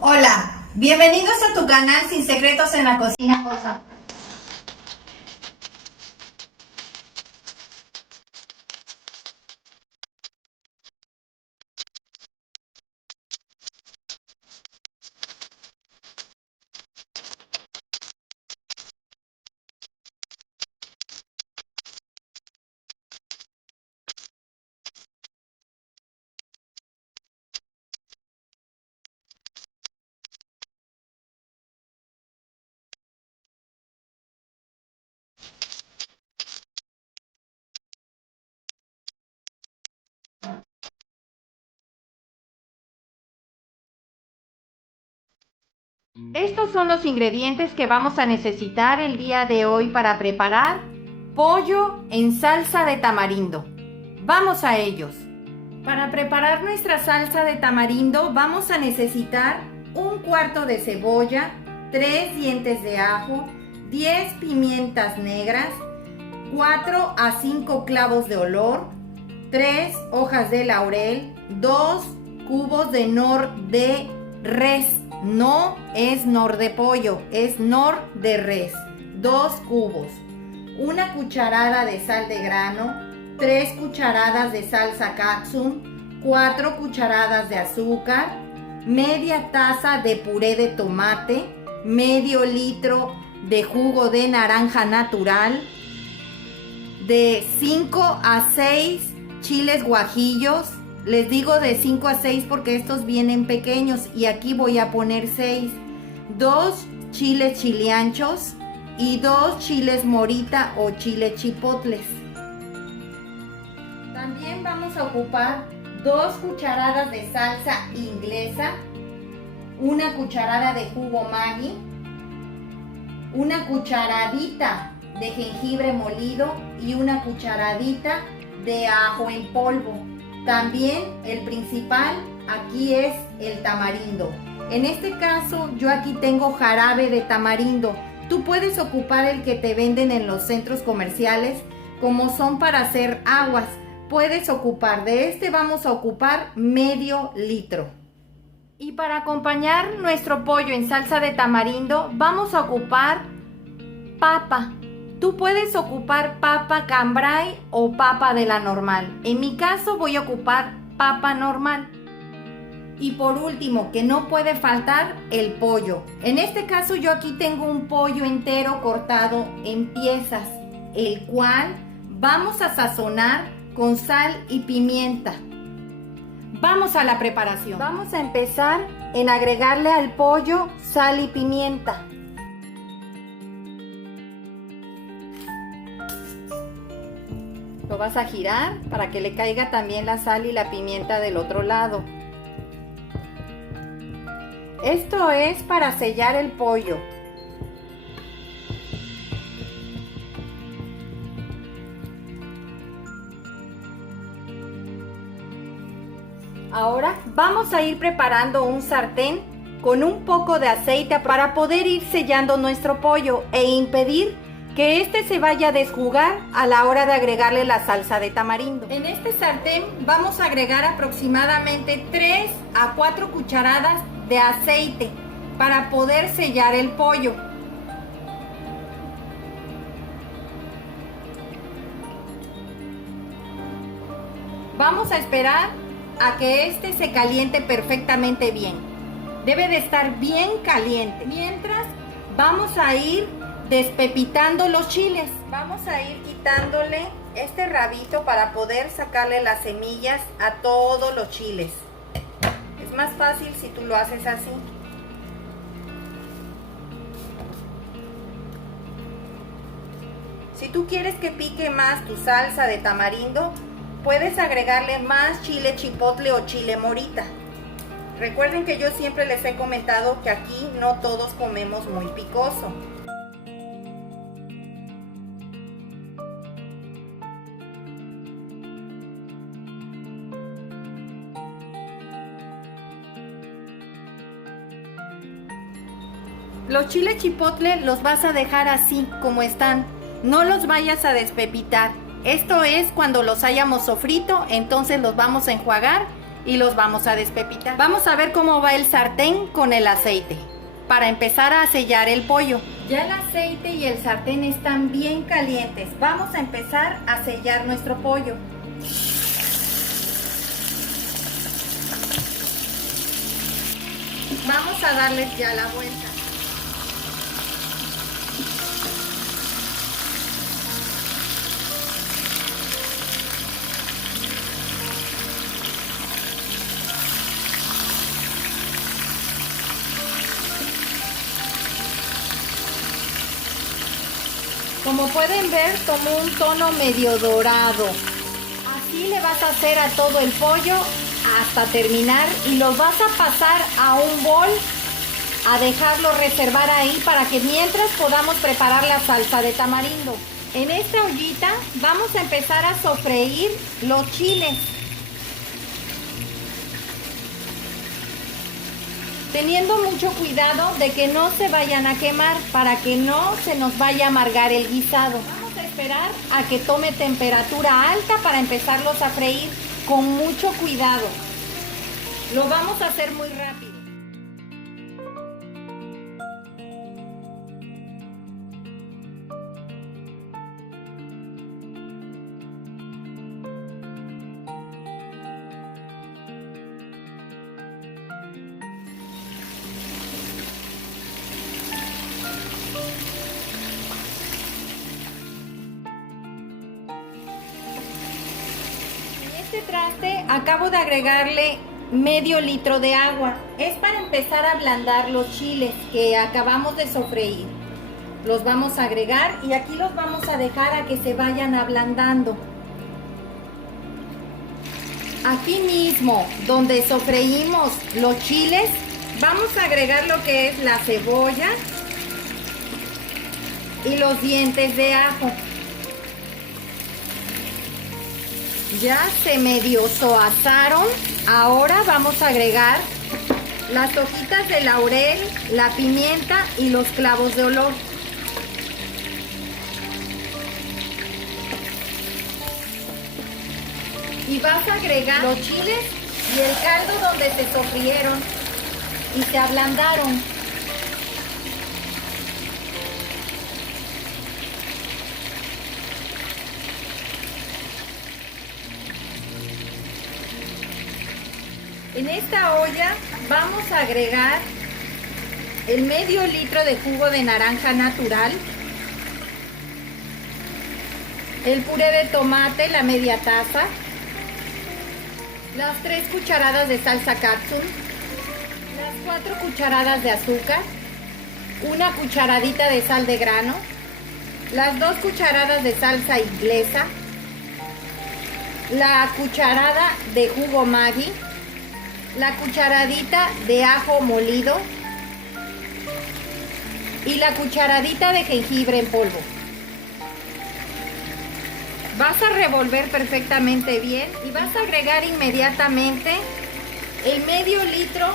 Hola, bienvenidos a tu canal Sin Secretos en la Cocina Cosa. Estos son los ingredientes que vamos a necesitar el día de hoy para preparar pollo en salsa de tamarindo. Vamos a ellos. Para preparar nuestra salsa de tamarindo vamos a necesitar un cuarto de cebolla, 3 dientes de ajo, 10 pimientas negras, 4 a 5 clavos de olor, 3 hojas de laurel, 2 cubos de nor de res. No es nor de pollo, es nor de res. 2 cubos. Una cucharada de sal de grano, 3 cucharadas de salsa Katsun, 4 cucharadas de azúcar, media taza de puré de tomate, medio litro de jugo de naranja natural, de 5 a 6 chiles guajillos. Les digo de 5 a 6 porque estos vienen pequeños y aquí voy a poner 6. 2 chiles chilianchos y 2 chiles morita o chile chipotles. También vamos a ocupar 2 cucharadas de salsa inglesa, una cucharada de jugo Maggi, una cucharadita de jengibre molido y una cucharadita de ajo en polvo. También el principal aquí es el tamarindo. En este caso yo aquí tengo jarabe de tamarindo. Tú puedes ocupar el que te venden en los centros comerciales como son para hacer aguas. Puedes ocupar de este, vamos a ocupar medio litro. Y para acompañar nuestro pollo en salsa de tamarindo vamos a ocupar papa. Tú puedes ocupar papa cambray o papa de la normal. En mi caso voy a ocupar papa normal. Y por último, que no puede faltar, el pollo. En este caso yo aquí tengo un pollo entero cortado en piezas, el cual vamos a sazonar con sal y pimienta. Vamos a la preparación. Vamos a empezar en agregarle al pollo sal y pimienta. Lo vas a girar para que le caiga también la sal y la pimienta del otro lado. Esto es para sellar el pollo. Ahora vamos a ir preparando un sartén con un poco de aceite para poder ir sellando nuestro pollo e impedir que este se vaya a desjugar a la hora de agregarle la salsa de tamarindo. En este sartén vamos a agregar aproximadamente 3 a 4 cucharadas de aceite para poder sellar el pollo. Vamos a esperar a que este se caliente perfectamente bien. Debe de estar bien caliente. Mientras vamos a ir despepitando los chiles. Vamos a ir quitándole este rabito para poder sacarle las semillas a todos los chiles. Es más fácil si tú lo haces así. Si tú quieres que pique más tu salsa de tamarindo, puedes agregarle más chile chipotle o chile morita. Recuerden que yo siempre les he comentado que aquí no todos comemos muy picoso. Los chiles chipotle los vas a dejar así como están, no los vayas a despepitar. Esto es cuando los hayamos sofrito, entonces los vamos a enjuagar y los vamos a despepitar. Vamos a ver cómo va el sartén con el aceite para empezar a sellar el pollo. Ya el aceite y el sartén están bien calientes. Vamos a empezar a sellar nuestro pollo. Vamos a darles ya la vuelta. Como pueden ver, tomó un tono medio dorado. Así le vas a hacer a todo el pollo hasta terminar y los vas a pasar a un bol, a dejarlo reservar ahí para que mientras podamos preparar la salsa de tamarindo. En esta ollita vamos a empezar a sofreír los chiles, teniendo mucho cuidado de que no se vayan a quemar para que no se nos vaya a amargar el guisado. Vamos a esperar a que tome temperatura alta para empezarlos a freír con mucho cuidado. Lo vamos a hacer muy rápido. Este traste acabo de agregarle medio litro de agua. Es para empezar a ablandar los chiles que acabamos de sofreír. Los vamos a agregar y aquí los vamos a dejar a que se vayan ablandando. Aquí mismo, donde sofreímos los chiles, vamos a agregar lo que es la cebolla y los dientes de ajo. Ya se medio soazaron. Ahora vamos a agregar las hojitas de laurel, la pimienta y los clavos de olor. Y vas a agregar los chiles y el caldo donde se sofrieron y se ablandaron. En esta olla vamos a agregar el medio litro de jugo de naranja natural, el puré de tomate, la media taza, las 3 cucharadas de salsa Katsun, las 4 cucharadas de azúcar, una cucharadita de sal de grano, las 2 cucharadas de salsa inglesa, la cucharada de jugo Maggi, la cucharadita de ajo molido y la cucharadita de jengibre en polvo. Vas a revolver perfectamente bien y vas a agregar inmediatamente el medio litro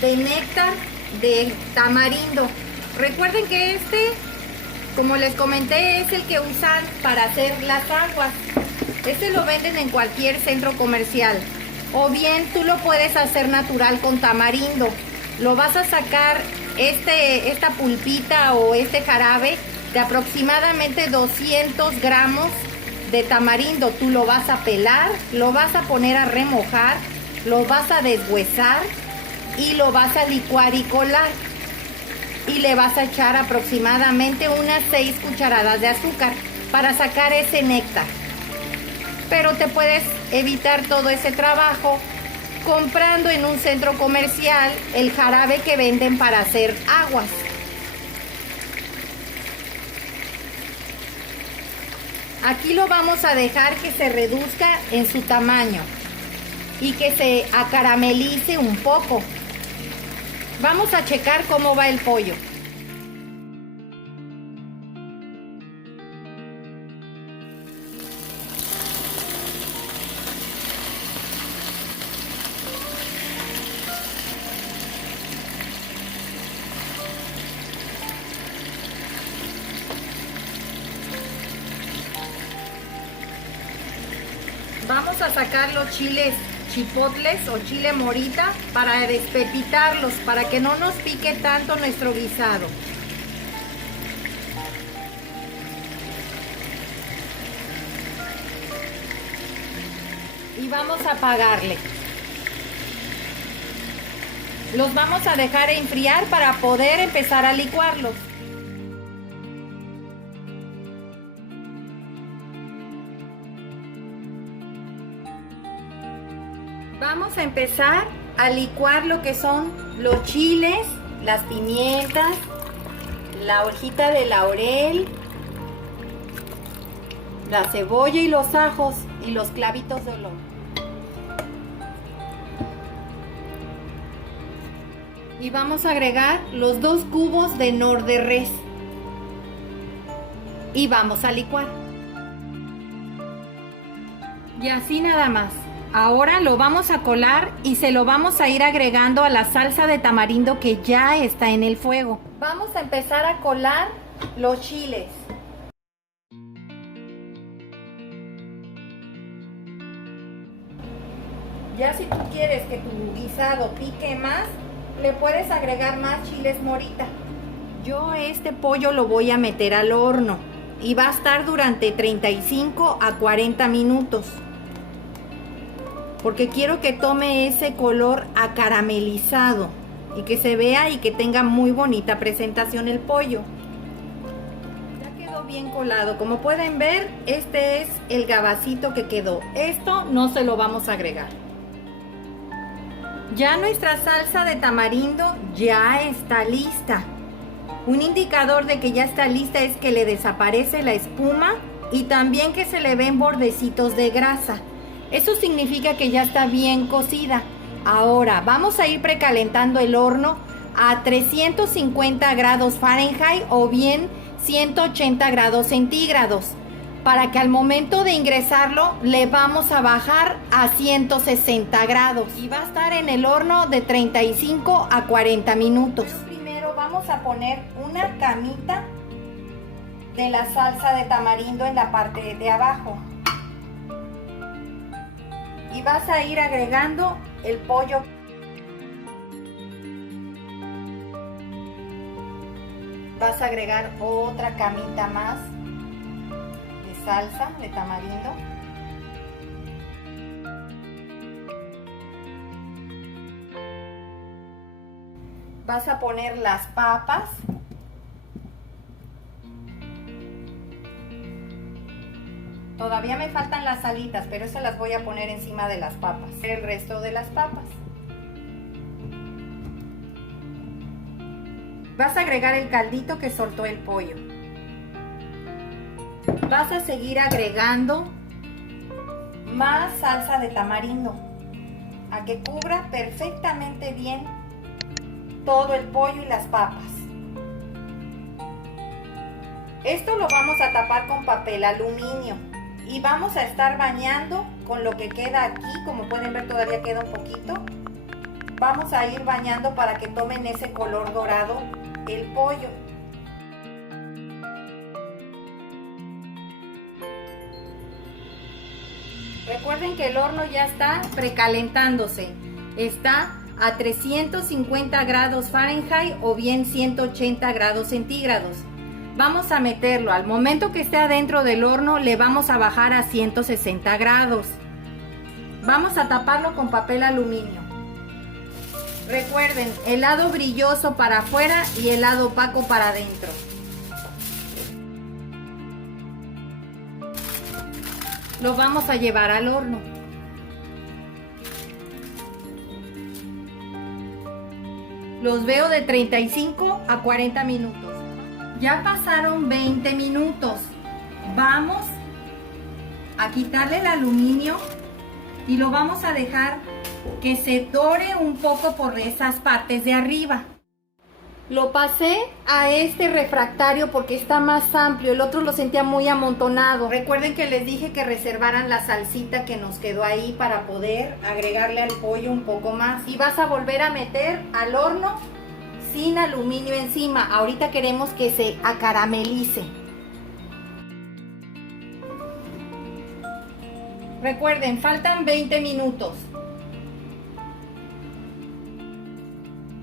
de néctar de tamarindo. Recuerden que este, como les comenté, es el que usan para hacer las aguas. Este lo venden en cualquier centro comercial. O bien tú lo puedes hacer natural con tamarindo. Lo vas a sacar esta pulpita o este jarabe de aproximadamente 200 gramos de tamarindo. Tú lo vas a pelar, lo vas a poner a remojar, lo vas a deshuesar y lo vas a licuar y colar. Y le vas a echar aproximadamente unas 6 cucharadas de azúcar para sacar ese néctar. Pero te puedes evitar todo ese trabajo comprando en un centro comercial el jarabe que venden para hacer aguas. Aquí lo vamos a dejar que se reduzca en su tamaño y que se acaramelice un poco. Vamos a checar cómo va el pollo. Vamos a sacar los chiles chipotles o chile morita para despepitarlos, para que no nos pique tanto nuestro guisado. Y vamos a apagarle. Los vamos a dejar enfriar para poder empezar a licuarlos. Vamos a empezar a licuar lo que son los chiles, las pimientas, la hojita de laurel, la cebolla y los ajos y los clavitos de olor. Y vamos a agregar los 2 cubos de nor de res. Y vamos a licuar. Y así nada más. Ahora lo vamos a colar y se lo vamos a ir agregando a la salsa de tamarindo que ya está en el fuego. Vamos a empezar a colar los chiles. Ya si tú quieres que tu guisado pique más, le puedes agregar más chiles morita. Yo este pollo lo voy a meter al horno y va a estar durante 35 a 40 minutos. Porque quiero que tome ese color acaramelizado y que se vea y que tenga muy bonita presentación el pollo. Ya quedó bien colado. Como pueden ver, este es el gabacito que quedó. Esto no se lo vamos a agregar. Ya nuestra salsa de tamarindo ya está lista. Un indicador de que ya está lista es que le desaparece la espuma y también que se le ven bordecitos de grasa. Eso significa que ya está bien cocida. Ahora vamos a ir precalentando el horno a 350 grados Fahrenheit o bien 180 grados centígrados. Para que al momento de ingresarlo le vamos a bajar a 160 grados y va a estar en el horno de 35 a 40 minutos. Primero vamos a poner una camita de la salsa de tamarindo en la parte de abajo y vas a ir agregando el pollo. Vas a agregar otra camita más salsa de tamarindo. Vas a poner las papas. Todavía me faltan las alitas, pero esas las voy a poner encima de las papas. El resto de las papas. Vas a agregar el caldito que soltó el pollo. Vas a seguir agregando más salsa de tamarindo a que cubra perfectamente bien todo el pollo y las papas. Esto lo vamos a tapar con papel aluminio y vamos a estar bañando con lo que queda aquí. Como pueden ver, todavía queda un poquito. Vamos a ir bañando para que tomen ese color dorado el pollo. Recuerden que el horno ya está precalentándose. Está a 350 grados Fahrenheit o bien 180 grados centígrados. Vamos a meterlo. Al momento que esté adentro del horno le vamos a bajar a 160 grados. Vamos a taparlo con papel aluminio. Recuerden, el lado brilloso para afuera y el lado opaco para adentro. Lo vamos a llevar al horno. Los veo de 35 a 40 minutos. Ya pasaron 20 minutos. Vamos a quitarle el aluminio y lo vamos a dejar que se dore un poco por esas partes de arriba. Lo pasé a este refractario porque está más amplio, el otro lo sentía muy amontonado. Recuerden que les dije que reservaran la salsita que nos quedó ahí para poder agregarle al pollo un poco más. Y vas a volver a meter al horno sin aluminio encima. Ahorita queremos que se acaramelice. Recuerden, faltan 20 minutos.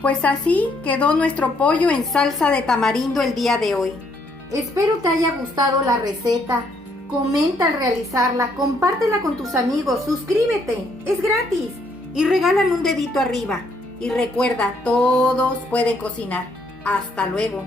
Pues así quedó nuestro pollo en salsa de tamarindo el día de hoy. Espero te haya gustado la receta. Comenta al realizarla, compártela con tus amigos, suscríbete, es gratis y regálame un dedito arriba. Y recuerda, todos pueden cocinar. Hasta luego.